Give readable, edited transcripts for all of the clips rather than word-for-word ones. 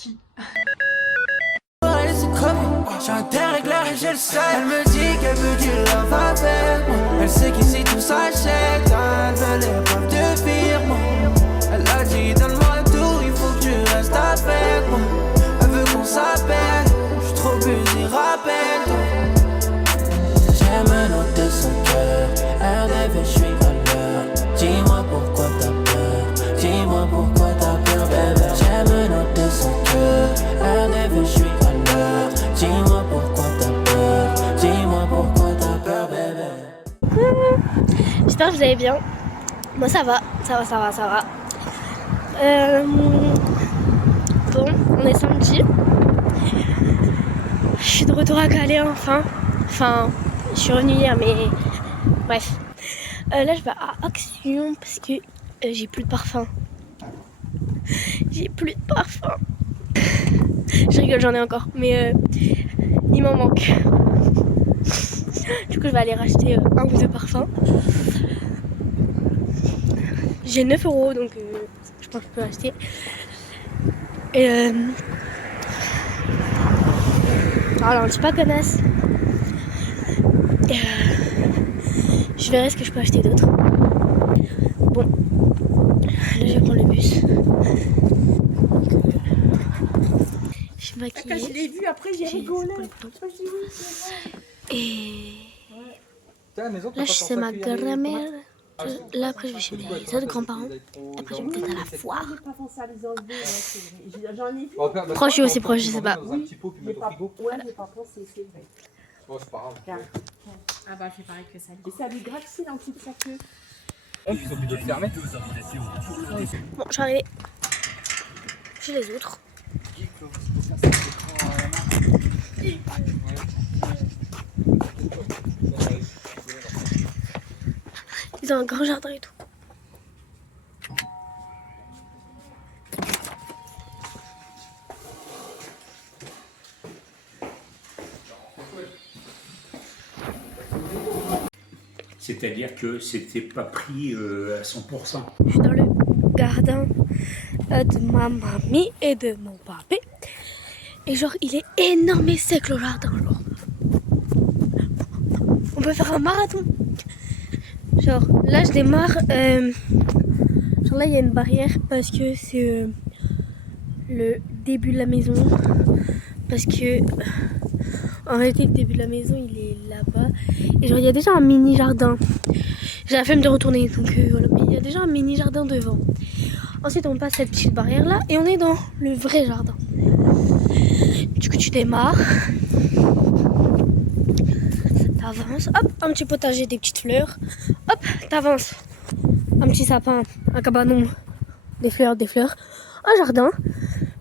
Qui? J'ai un terre éclairé, j'ai le seul. Elle me dit qu'elle veut du love avec moi. Elle sait qu'ici tout s'achète. Elle veut les preuves de firme. Elle a dit donne-moi tout, il faut que tu restes avec moi. Elle veut qu'on s'appelle. Je suis trop busy, rappelle-toi. J'aime noter son cœur. RDV, je suis à l'heure. Dis-moi pourquoi t'as peur. Dis-moi pourquoi t'as peur, bébé. J'aime noter son cœur. RDV, je suis à l'heure. Dis-moi pourquoi t'as peur. Dis-moi pourquoi t'as peur, bébé. J'espère que vous allez bien. Moi ça va. Bon, on est samedi. Je suis de retour à Calais enfin. Enfin, je suis revenue hier mais bref. Là je vais à Action parce que j'ai plus de parfum. J'ai plus de parfum. Je rigole, j'en ai encore, mais il m'en manque. Du coup je vais aller racheter un ou deux parfums. J'ai 9 € donc je pense que je peux acheter. Et alors je suis pas connasse. Et je verrai ce que je peux acheter d'autre. Bon, là je vais prendre le bus. Je suis maquillée. Quand je l'ai vu, après j'ai rigolé. Et là je suis chez ma grand-mère. Là après je vais chez mes autres grands-parents. Après je vais peut-être à la foire. J'en ai vu. Proche ou aussi proche, je sais pas. Ouais, j'ai pas pensé, c'est vrai. Bon, c'est pas grave. Ah bah, c'est pareil que ça. Et ça lui gratte dans toute sa queue. Ils sont obligés de le fermer. Bon, je suis arrivée chez les autres. Ils ont un grand jardin et tout. C'est-à-dire que c'était pas pris à 100%. Je suis dans le jardin de ma mamie et de mon papé. Et genre, il est énorme et sec le jardin. Genre. On peut faire un marathon. Genre, là, je démarre. Genre, là, il y a une barrière parce que c'est le début de la maison. Parce que, en réalité, le début de la maison, il est là-bas. Et genre, il y a déjà un mini jardin. J'ai la flemme de retourner, donc voilà. Mais il y a déjà un mini jardin devant. Ensuite, on passe cette petite barrière là et on est dans le vrai jardin. Du coup, tu démarres. T'avances. Hop, un petit potager, des petites fleurs. Hop, t'avances. Un petit sapin, un cabanon, des fleurs, un jardin,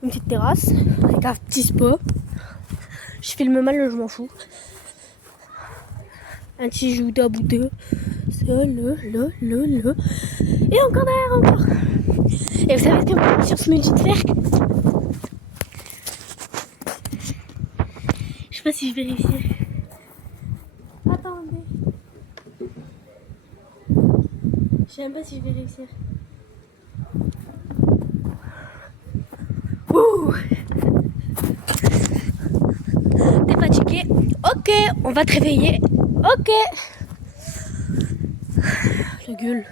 une petite terrasse avec un petit spa. Je filme mal, je m'en fous. Un petit jouda boudeux. Et encore derrière, encore. Et vous savez ce que sur ce multi de fer, je sais pas si je vais réussir. Attendez. Je sais même pas si je vais réussir. Ouh. T'es fatigué? Ok, on va te réveiller. Ok. La gueule.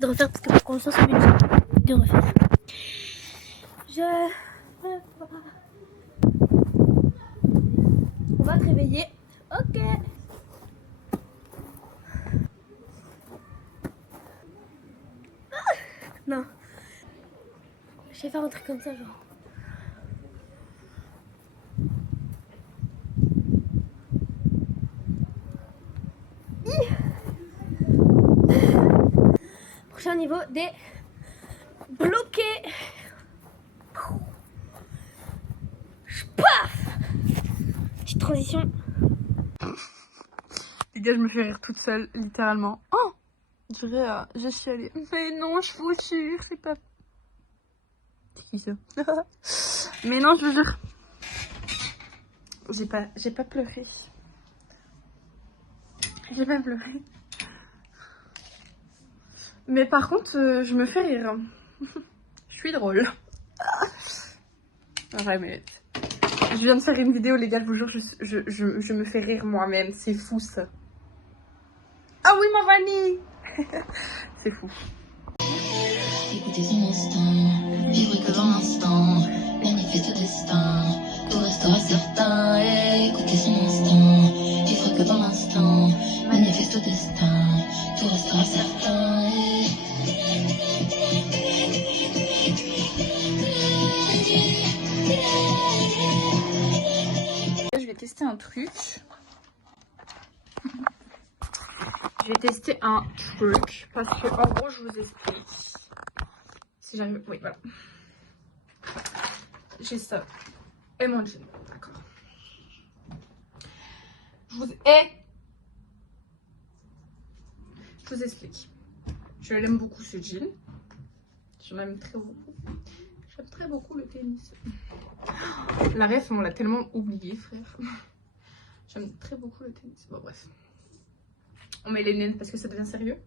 De refaire parce que pour conscience me dit de refaire. On va te réveiller. Ok. Non. Je vais faire un truc comme ça, genre. Prochain niveau des bloqués. Paf. Petite transition. Les gars, je me fais rire toute seule, littéralement. Oh, je dirais, j'ai chialé. Mais non, je vous jure, c'est pas... C'est qui ça? Mais non, je vous jure. J'ai pas pleuré. J'ai pas pleuré. Mais par contre, je me fais rire. Je suis drôle. Ouais, mais je viens de faire une vidéo, les gars, je vous jure, je me fais rire moi-même. C'est fou, ça. Ah oui, ma vanille. C'est fou. Écoutez son instinct, vivre que dans l'instant, manifeste au destin, tout restera certain. Écoutez son instinct, vivre que dans l'instant, manifeste au destin, tout restera certain. Je vais tester un truc. Je vais tester un truc parce que en gros je vous explique. Si j'arrive, oui voilà. J'ai ça et mon jean, d'accord. Je vous explique. Je l'aime beaucoup ce jean. J'en aime très beaucoup. J'aime très beaucoup le tennis. La ref on l'a tellement oublié frère. J'aime très beaucoup le tennis. Bon bref. On met les naines parce que ça devient sérieux.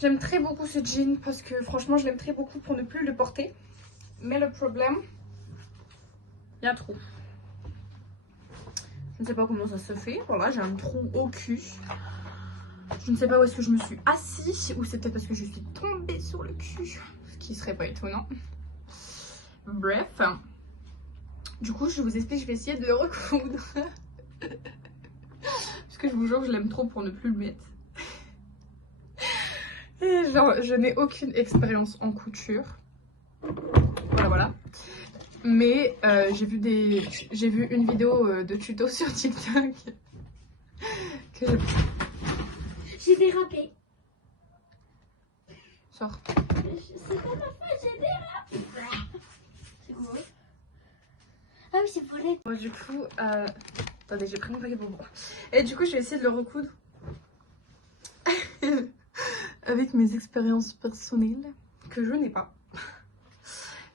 J'aime très beaucoup ce jean parce que franchement je l'aime très beaucoup pour ne plus le porter. Mais le problème, il y a un trou. Je ne sais pas comment ça se fait. Voilà, j'ai un trou au cul. Je ne sais pas où est-ce que je me suis assise ou c'est peut-être parce que je suis tombée sur le cul. Ce qui serait pas étonnant. Bref. Du coup, je vous explique, je vais essayer de le recoudre. Parce que je vous jure, je l'aime trop pour ne plus le mettre. Et genre, je n'ai aucune expérience en couture. Voilà. Mais j'ai vu une vidéo de tuto sur TikTok. Que J'ai dérapé. Sors. C'est pas ma faute, j'ai dérapé. C'est quoi? Ah oui, c'est pour les... Bon, du coup, attendez, j'ai pris mon paquet pour moi. Et du coup, je vais essayer de le recoudre. Avec mes expériences personnelles. Que je n'ai pas.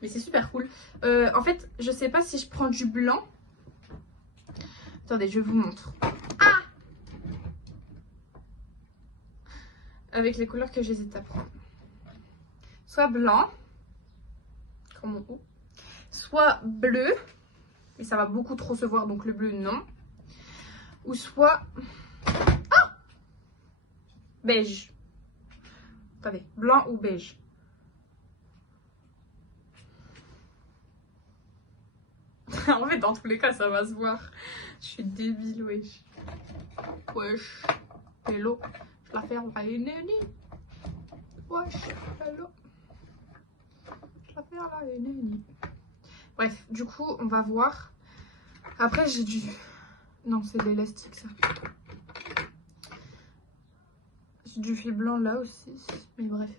Mais c'est super cool. En fait, je sais pas si je prends du blanc. Attendez, je vous montre. Ah! Avec les couleurs que j'hésite à prendre. Soit blanc. Comme mon haut. Soit bleu. Mais ça va beaucoup trop se voir, donc le bleu, non. Ou soit... Oh! Beige. Attendez, blanc ou beige. En fait, dans tous les cas, ça va se voir. Je suis débile, wesh. Wesh. Hello. Je la fais à une ennemie. Wesh. Hello. Je la fais à une ennemie. Bref, du coup, on va voir. Après, j'ai du... Non, c'est de l'élastique, ça. J'ai du fil blanc là aussi. Mais bref.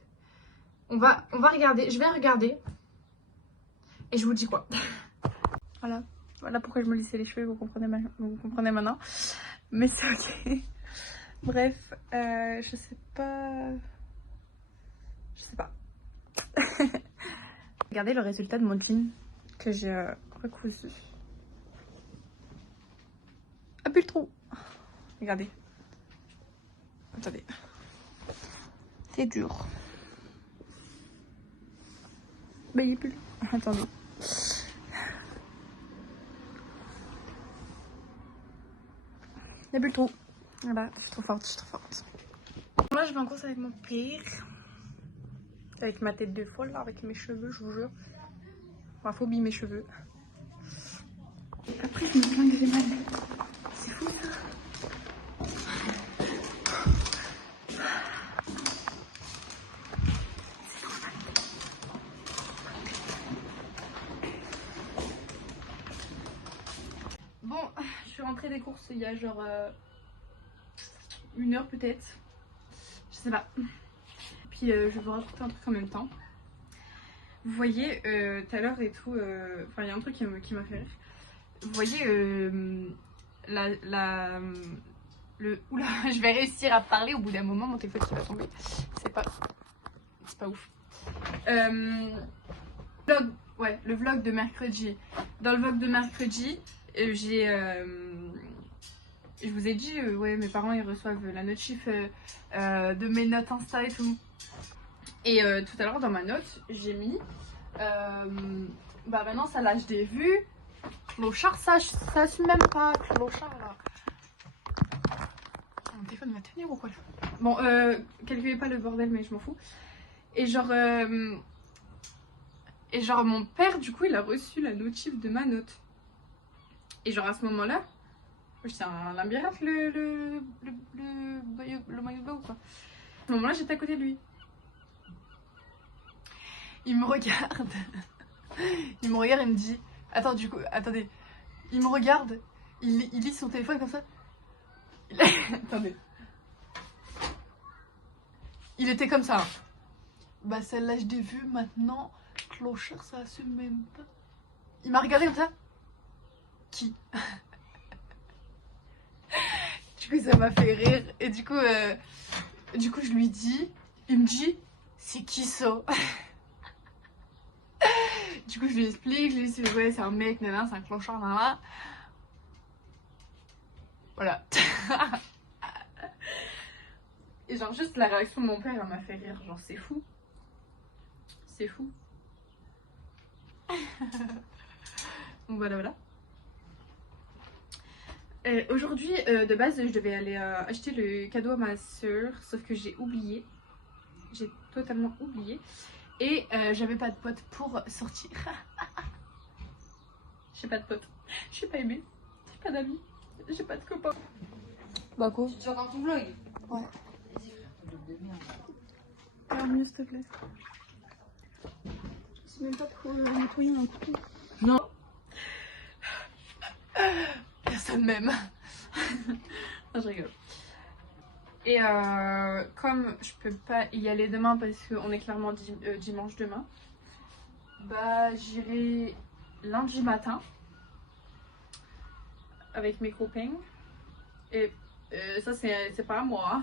On va regarder. Je vais regarder. Et je vous dis quoi. Voilà pourquoi je me lissais les cheveux, vous comprenez maintenant. Mais c'est ok. Bref, je sais pas. Regardez le résultat de mon jean que j'ai recousu. Ah, plus le trou. Regardez. Attendez. C'est dur. Mais il est plus. Attendez. Il n'y a plus le trou. Voilà, je suis trop forte. Moi, je vais en course avec mon père. Avec ma tête de folle, là, avec mes cheveux, je vous jure. Ma phobie, mes cheveux. Après, je me plains que j'ai mal. C'est fou, ça. Bon, je suis rentrée des courses il y a genre 1 heure peut-être. Je sais pas. Puis je vais vous raconter un truc en même temps. Vous voyez, tout à l'heure et tout, enfin il y a un truc qui m'a fait rire. Vous voyez, oula, je vais réussir à parler au bout d'un moment, mon téléphone qui va tomber. C'est pas ouf. Le vlog de mercredi. Dans le vlog de mercredi, je vous ai dit, ouais, mes parents ils reçoivent la notif de mes notes Insta et tout. Et tout à l'heure dans ma note, j'ai mis bah maintenant ça lâche des vues. Clochard, ça assume même pas. Clochard là. Mon téléphone va tenir ou quoi là? Bon, calculez pas le bordel, mais je m'en fous. Et genre mon père, du coup, il a reçu la notif de ma note. Et genre à ce moment-là, c'est un labyrinthe le maillot de bain ou quoi. À ce moment-là, j'étais à côté de lui. Il me regarde. Il me regarde et me dit... Attends, du coup, attendez. Il me regarde, il lit son téléphone comme ça. Attendez. Il était comme ça. Bah celle-là, je l'ai vue maintenant. Clochard, ça assume même pas. Il m'a regardé comme ça. Qui? Du coup, ça m'a fait rire. Et du coup, je lui dis... Il me dit... C'est qui ça? Du coup, je lui explique, je lui dis ouais, c'est un mec, nana, c'est un clochard, nana. Voilà. Et genre, juste la réaction de mon père, elle m'a fait rire. Genre, c'est fou. C'est fou. Donc voilà, voilà. Aujourd'hui, de base, je devais aller acheter le cadeau à ma soeur, sauf que j'ai oublié. J'ai totalement oublié. Et j'avais pas de potes pour sortir. J'ai pas de potes. Je suis pas aimée. J'ai pas d'amis. J'ai pas de copains. Bah quoi? Tu te dans ton vlog? Ouais. Vas-y frère, ton vlog de merde. Parle mieux s'il te plaît. Je sais même pas trop nettoyer mon couteau. Non. Personne m'aime. Non, je rigole. Et comme je peux pas y aller demain parce qu'on est clairement dimanche demain, bah j'irai lundi matin avec mes copains. Et ça c'est pas à moi.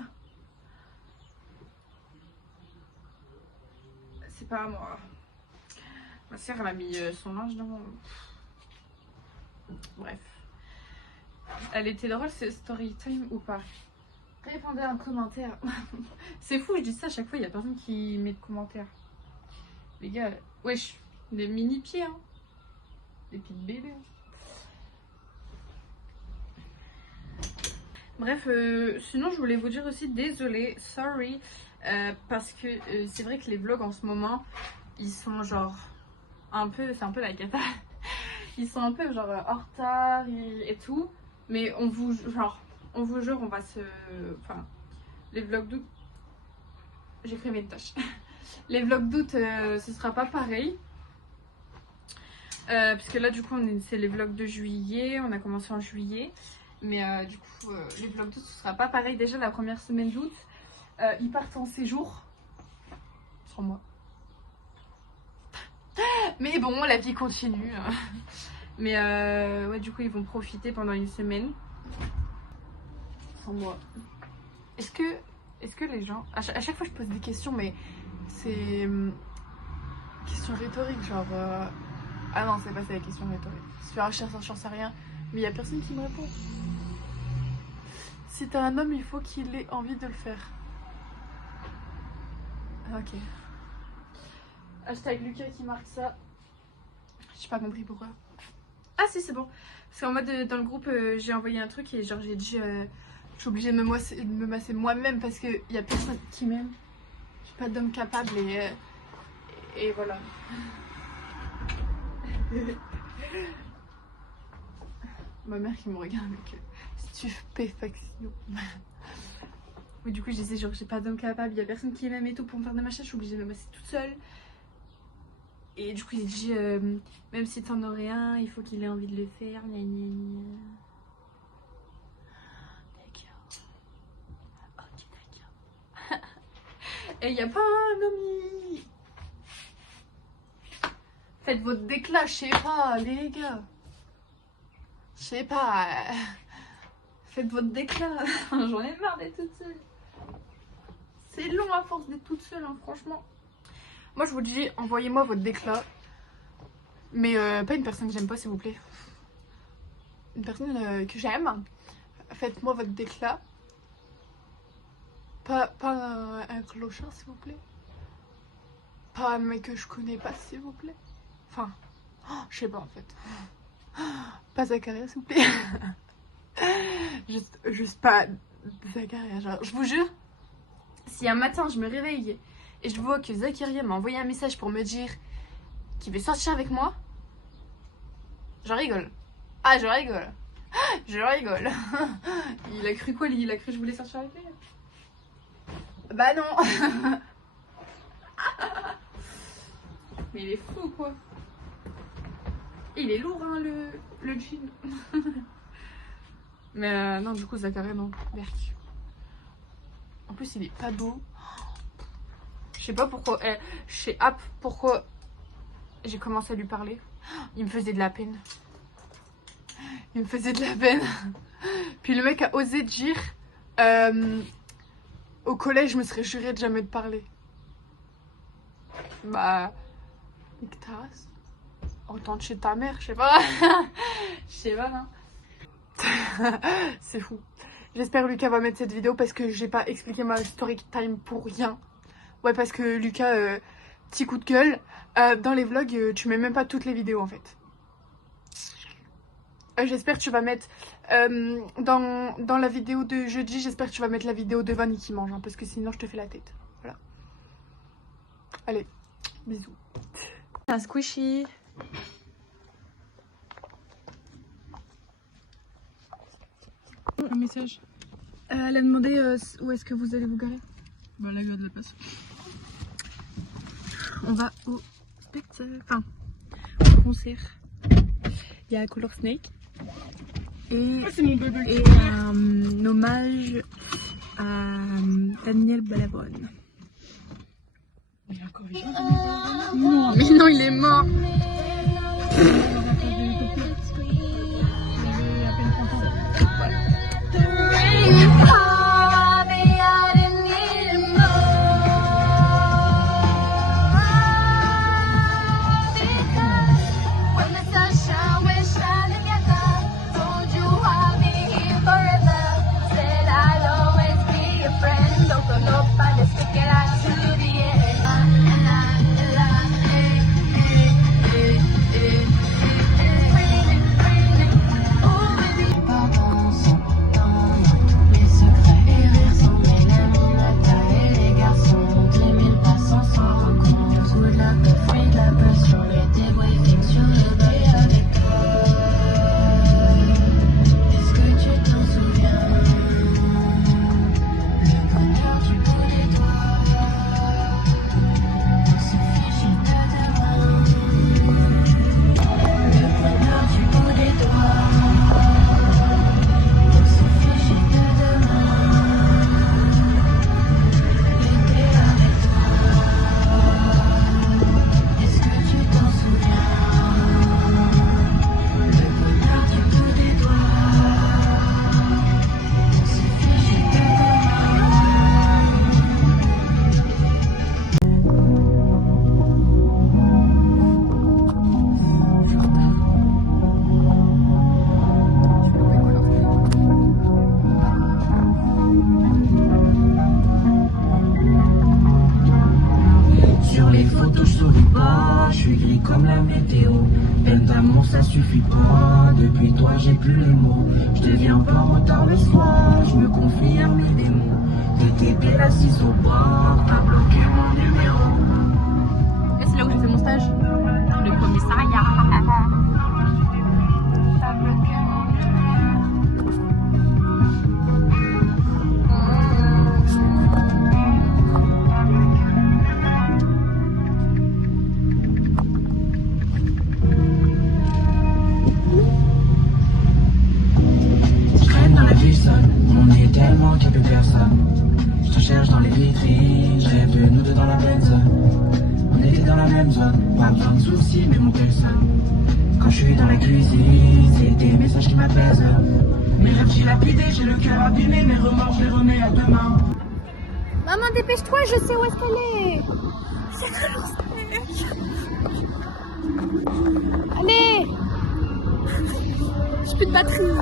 C'est pas à moi. Ma soeur elle a mis son linge dans mon... Bref. Elle était drôle, c'est story time ou pas? Répondez à un commentaire. C'est fou, je dis ça à chaque fois, il n'y a personne qui met de commentaires. Les gars, wesh, des mini pieds, hein. Des pieds de bébé. Bref, sinon je voulais vous dire aussi désolé, sorry, parce que c'est vrai que les vlogs en ce moment, ils sont genre un peu, c'est un peu la cata. Ils sont un peu genre en retard et tout, mais on vous jure, on va se... Enfin, les vlogs d'août... J'ai fait mes tâches. Les vlogs d'août, ce sera pas pareil. Puisque là, du coup, c'est les vlogs de juillet. On a commencé en juillet. Mais du coup, les vlogs d'août, ce sera pas pareil. Déjà, la première semaine d'août, ils partent en séjour. Sans moi. Mais bon, la vie continue. Mais ouais, du coup, ils vont profiter pendant une semaine. Sans moi. Est-ce que les gens... À chaque fois je pose des questions, mais c'est... questions rhétoriques, genre... Ah non, c'est pas ça les questions rhétoriques. J'en sais rien, mais il y a personne qui me répond. Si t'as un homme, il faut qu'il ait envie de le faire. Ok. Hashtag Lucas qui marque ça. J'ai pas compris pourquoi. Ah si, c'est bon. Parce qu'en mode, dans le groupe, j'ai envoyé un truc et genre j'ai dit... je suis obligée de me masser moi-même parce qu'il y a personne qui m'aime. J'ai pas d'homme capable et voilà. Ma mère qui me regarde avec stupéfaction. Oui, du coup je disais genre j'ai pas d'homme capable, il y a personne qui m'aime et tout pour me faire des machins, je suis obligée de me masser toute seule. Et du coup il dit même si t'en aurais un, il faut qu'il ait envie de le faire. Gna, gna, gna. Et il n'y a pas un homme. Faites votre déclat, je sais pas, les gars. Je sais pas. Faites votre déclat. J'en ai marre d'être toute seule. C'est long à force d'être toute seule, hein, franchement. Moi, je vous dis, envoyez-moi votre déclat. Mais pas une personne que j'aime pas, s'il vous plaît. Une personne que j'aime. Faites-moi votre déclat. Pas un clochard, s'il vous plaît. pas un mec que je connais pas, s'il vous plaît. Enfin, je sais pas en fait. Pas Zakaria, s'il vous plaît. juste pas Zakaria. Genre, je vous jure, si un matin je me réveille et je vois que Zakaria m'a envoyé un message pour me dire qu'il veut sortir avec moi, je rigole. Ah, je rigole. Je rigole. Il a cru quoi, lui? Il a cru que je voulais sortir avec lui? Bah non. Mais il est fou, quoi. Il est lourd, hein, le jean. Mais non, du coup, Zakaria, non. Berk. En plus, il est pas beau. Je sais pas pourquoi. Je sais pourquoi j'ai commencé à lui parler. Il me faisait de la peine. Il me faisait de la peine. Puis le mec a osé dire au collège, je me serais juré de jamais te parler. Bah, nique ta race. Entendre chez ta mère, je sais pas. Je sais pas, hein. C'est fou. J'espère que Lucas va mettre cette vidéo parce que j'ai pas expliqué ma story time pour rien. Ouais, parce que Lucas, petit coup de gueule. Dans les vlogs, tu mets même pas toutes les vidéos en fait. J'espère que tu vas mettre dans la vidéo de jeudi, j'espère que tu vas mettre la vidéo de Vanny qui mange, hein, parce que sinon je te fais la tête. Voilà. Allez, bisous. Un squishy. Un message. Elle a demandé où est-ce que vous allez vous garer. Bah là il y a de la place. On va au spectacle, enfin au concert. Il y a Color Snake et un hommage à Daniel Balavoine. Il est encore vivant? Non, mais non, il est mort. Comme la météo, peine d'amour ça suffit pas. Depuis toi j'ai plus les mots. Je deviens pas en retard le soir. Je me confie à mes démons. TTP l'assise au bord. T'as bloqué mon numéro. Et c'est là où j'ai fait mon stage. Le commissariat. T'as bloqué mon on est tellement qu'il n'y a plus personne. Je te cherche dans les vitrines, je rêve de nous deux dans la même zone. On était dans la même zone, pas besoin de soucis, mais mon personne. Quand je suis dans la cuisine, c'est des messages qui m'apaisent. Mes rêves dilapidés, j'ai le cœur abîmé, mes remords je les remets à demain. Maman, dépêche-toi, je sais où est-ce qu'elle est. Allez, j'ai plus de batterie.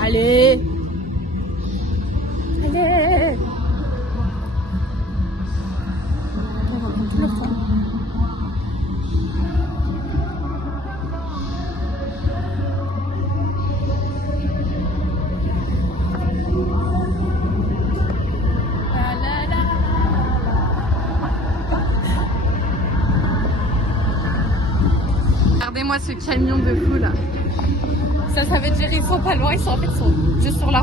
Allez. Allez. Regardez-moi ce camion de fou là. Ça veut dire ils sont pas loin, ils sont en fait juste sur la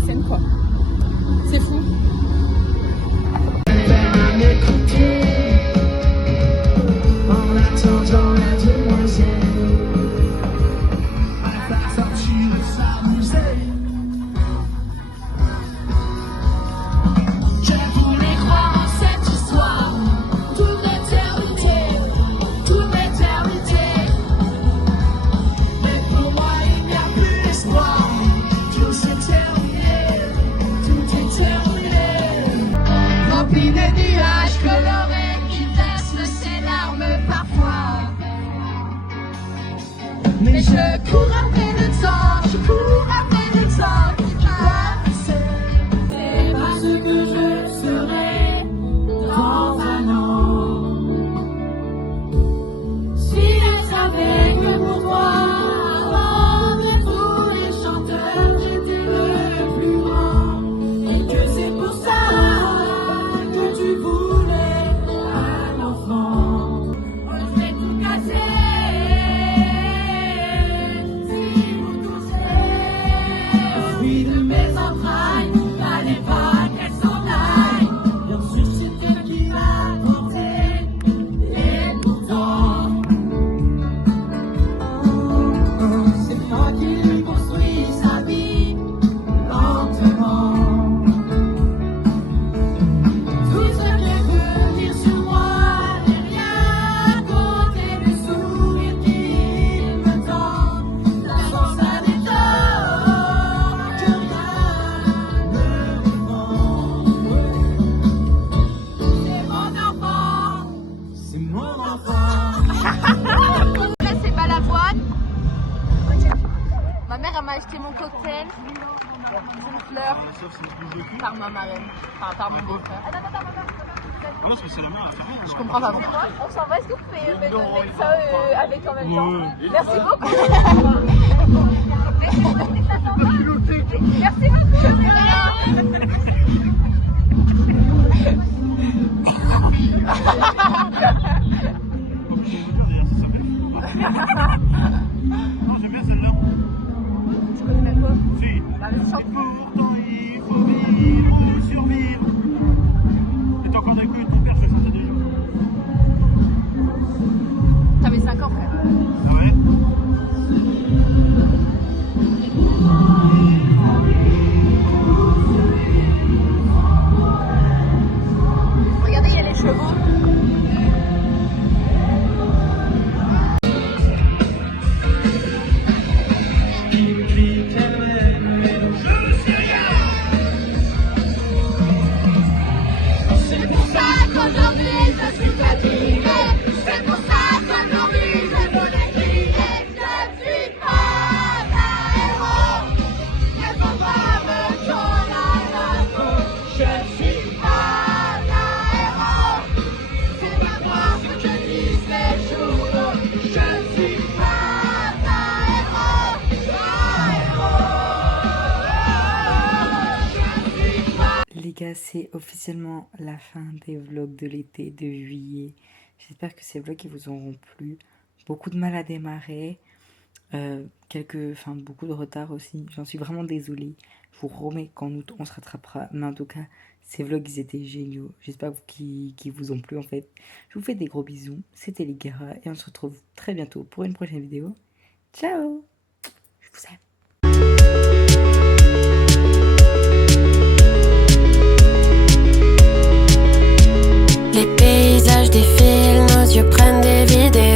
scène quoi. C'est fou. Mais je cours après le temps, je cours après le temps qui passe. C'est parce que je serai dans un an. Si elle savait que pour toi, avant de tous les chanteurs, j'étais le plus grand. Et que c'est pour ça que tu voulais un enfant. On fait tout casser. Ma mère elle m'a acheté mon cocktail, une fleur, par ma marraine, enfin par mon beau-frère. Je comprends pas pourquoi. On s'en va, est-ce que vous pouvez mettre ça avec en même temps? Merci beaucoup. Merci J'aime bien celle-là. Tu connais quoi? Si. Bah, vas-y, chante. Pourtant il faut vivre, survivre. Et t'as encore des couilles, ton père fait ça déjà. T'avais 5 ans frère. Ah ouais? Regardez, il y a les chevaux. Les gars, c'est officiellement la fin des vlogs de l'été de juillet. J'espère que ces vlogs vous auront plu. Beaucoup de mal à démarrer, beaucoup de retard aussi. J'en suis vraiment désolée. Je vous promets qu'en août on se rattrapera. Mais en tout cas, ces vlogs ils étaient géniaux. J'espère qu'ils vous ont plu en fait. Je vous fais des gros bisous. C'était Ligara et on se retrouve très bientôt pour une prochaine vidéo. Ciao! Je vous aime. Les paysages défilent, nos yeux prennent des vidéos.